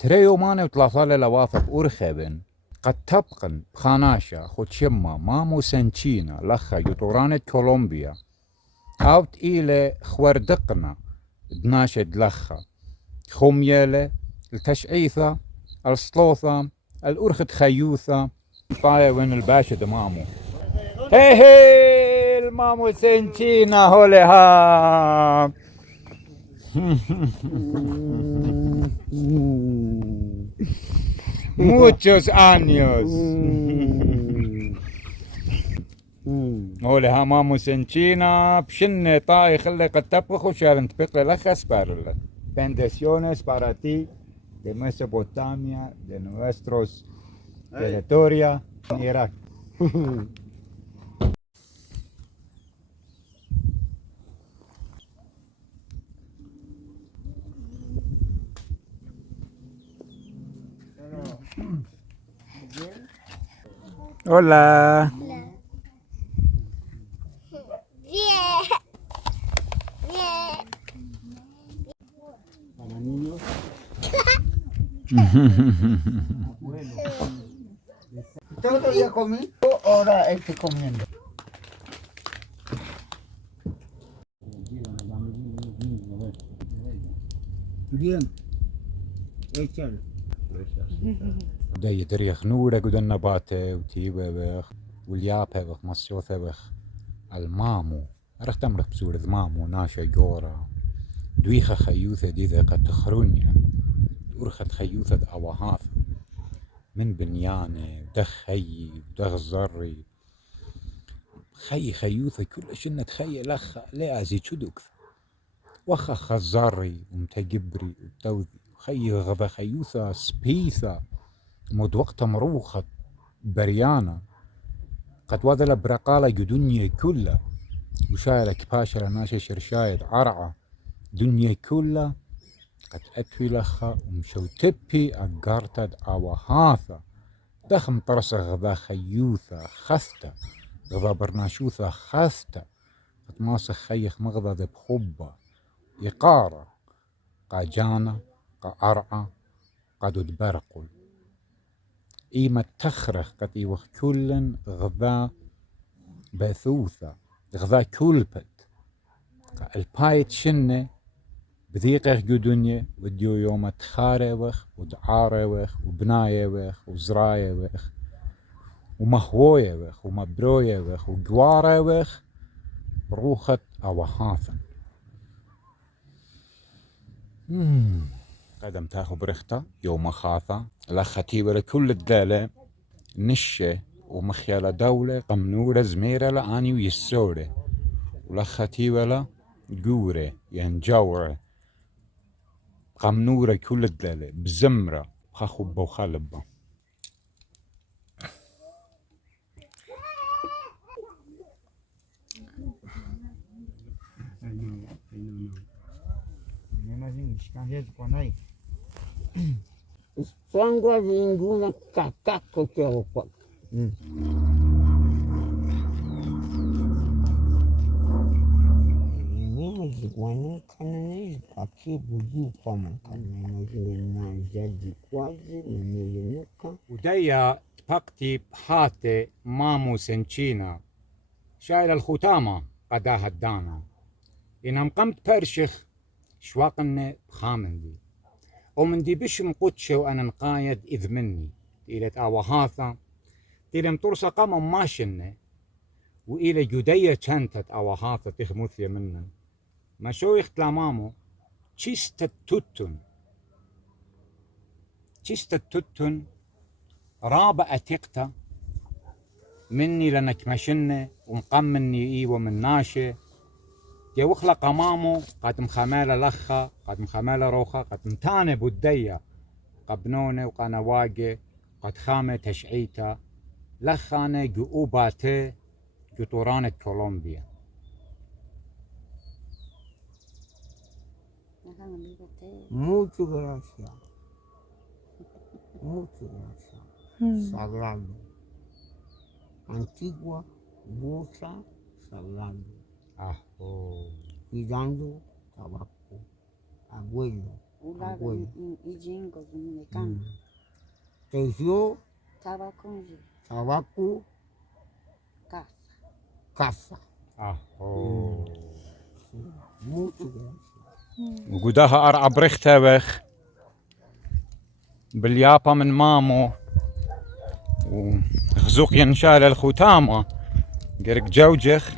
ترى يوماني وثلاثة لوافق أرخبن قد تبقن بخاناشا خوتشما مامو سنتشينا لخا يطورانة كولومبيا أوت إلى خوردقنا دناشد لخا خوميلة التشعيثة السلوثة الأرخد خيوثة طاية وين الباشا دمامو هي هي المامو سنتشينا هولها muchos años هولها مامو سنتشينا بشنة طاي خلي قد تبخ وشارن تبقى لخس بارلا bendiciones para ti de Mesopotamia de nuestros territoria en Irak. Hola. Bien. Bien. Para niños. Bueno. Todo ya comí, ahora estoy comiendo. Bien. Échale. دا يدريخ نورة قد النباتة وتيبة بخ واليابة بخ مصيوثة بخ المامو رخت أمرخ بسورة مامو ناشا جورا دويخة خيوثة دي ذا قد تخرونيا ورخت خيوثة أوهاث من بنيانة ودخ خيي ودخ زري خي خيوثة كل شنة خي لخ لازي تشدك وخ خزاري ومتجبري وتوذي خي غبا خيوثة سبيثة مود وقت مروخة بريانة قد وذل برقالة دنيا كلها وشايلك باشا ناشا شرشايد عرعة دنيا كلها قد أتوي لخا ومشو تبي أقارتد أوهاثة دخم طرس غذا خيوثة خثتة غذا برناشوثة خثتة قد ماسخ خيخ مغضى بخبة إقارة قاجانا قارعة قد دبرقل إيمة تخرخ قد إيوخ كلن غذا بثوثة غذا كلبت البايت شنة بذيقه قدنيا وديو يوم تخاريوخ ودعاريوخ وبنايوخ وزرايوخ ومهويوخ ومبرويوخ وقواريوخ روخة أوهاثن قدم تاخو برختا يوم خاثة لختيبة لكل الدالة نشة ومخيالة دولة قمنورة زميرة لآني ويسورة ولختيبة لقورة ينجورة قمنورة كل الدالة بزمرة بخخبة وخلبة Sangue ninguna cacaco que eu faço. Meninos de Guanacanes, aqui bugiu como caminhos de quase no nunca. وديا تبقتي بحاتي مامو سنتشينا شايل الختامة قداها الدانا إنهم قمت برشخ شواقن بخامن دي ومن دي بشم قدشة وأنا نقايد إذ مني إلى أوهاثة إلى مطرسة قام ماشنة وإلى جدية كانت أوهاثة تخمثية منا ما شو يختلامامو تشيست التوتن رابع تقتا مني لنك مشنة ومقمني إيوة من ناشة يا وخلا قمامو قد مخمالة لخا قد مخمالة روخا قد متانة بودية قبنونة وقنواقة قد خامة تشعيتا لخانة جؤوباتي جطورانة كولومبيا Muchas gracias. Muchas gracias. Sagrado. Antigua, bolsa, sagrado. أهو Cuidando, tabaco. Abuelo. Agüey. Ijingo Dominicano. Tejió, Tabaconji. tabaco, Casa. casa. أهو Muchas gracias. وقداها أرعى برختبخ باليابا من مامو وغزوق ينشال الختامة قرق جوجخ